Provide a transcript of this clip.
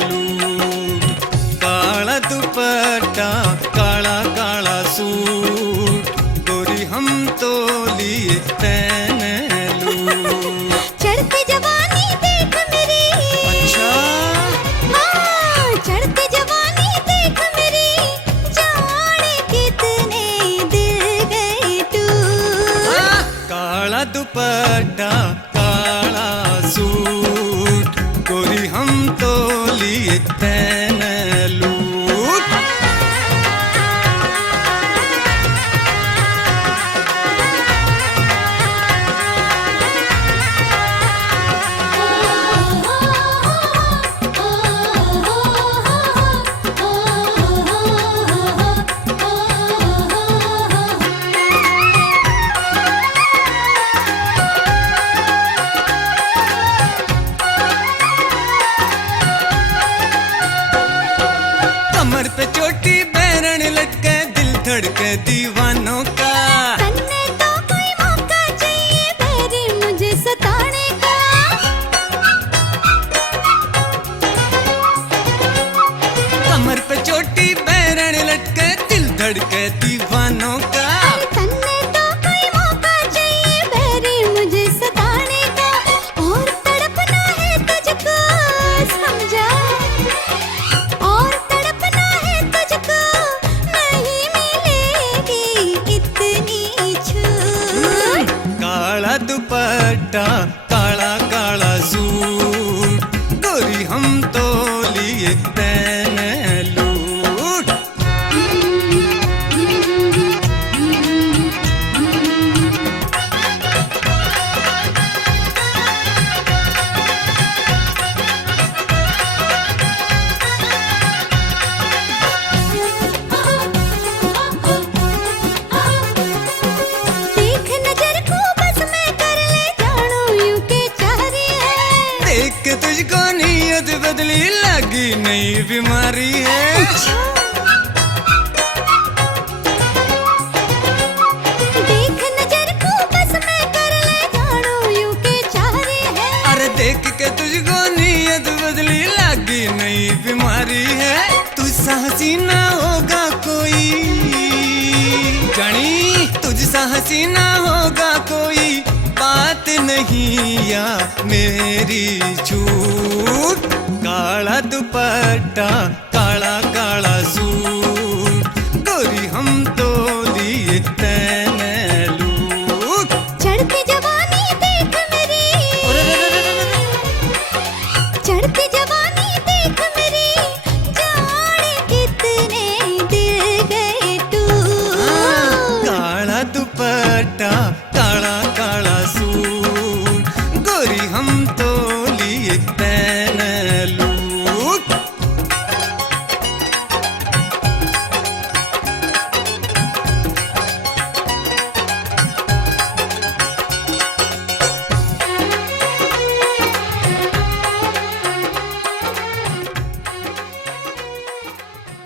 लूट। काला दुपट्टा काला काला सूट, गोरी हम तो लिए तैने लूट। चढ़ती जवानी देख मेरी, अच्छा हाँ चढ़ती जवानी देख मेरी, जाने कितने दिल गए टूट। काला दुपट्टा काला सूट, गोरी हम तो लिए तैने लूट। कमर पे चोटी बैरन लटके, दिल धड़के दीवानों का। तन्ने तो कोई मौका चाहिए मेरी मुझे सताने का। कमर पे चोटी बैरन लटके, दिल धड़के दीवानों का। तन्ने तो कोई मौका चाहिए मेरी मुझे सताने का। और तड़पना है तुझको समझा, और तड़पना है तुझको, नहीं मिलेगी इतनी छूट। काला दुपट्टा काला काला सूट, गोरी हम तो लिए तैने लूट। देख नजर को बस मैं कर ले जानू यूं के चाह रही है। देख के तुझको नीयत बदली, लगी नई बीमारी है। देख नजर को बस मैं कर ले जानू यूं के चाह रही है। अरे देख के तुझको नीयत बदली, लगी नई बीमारी है। तुझसा हसीना होगा कोई जानी, तुझसा हसीना होगा कोई, बात नहीं या मेरी झूठ। काला दुपट्टा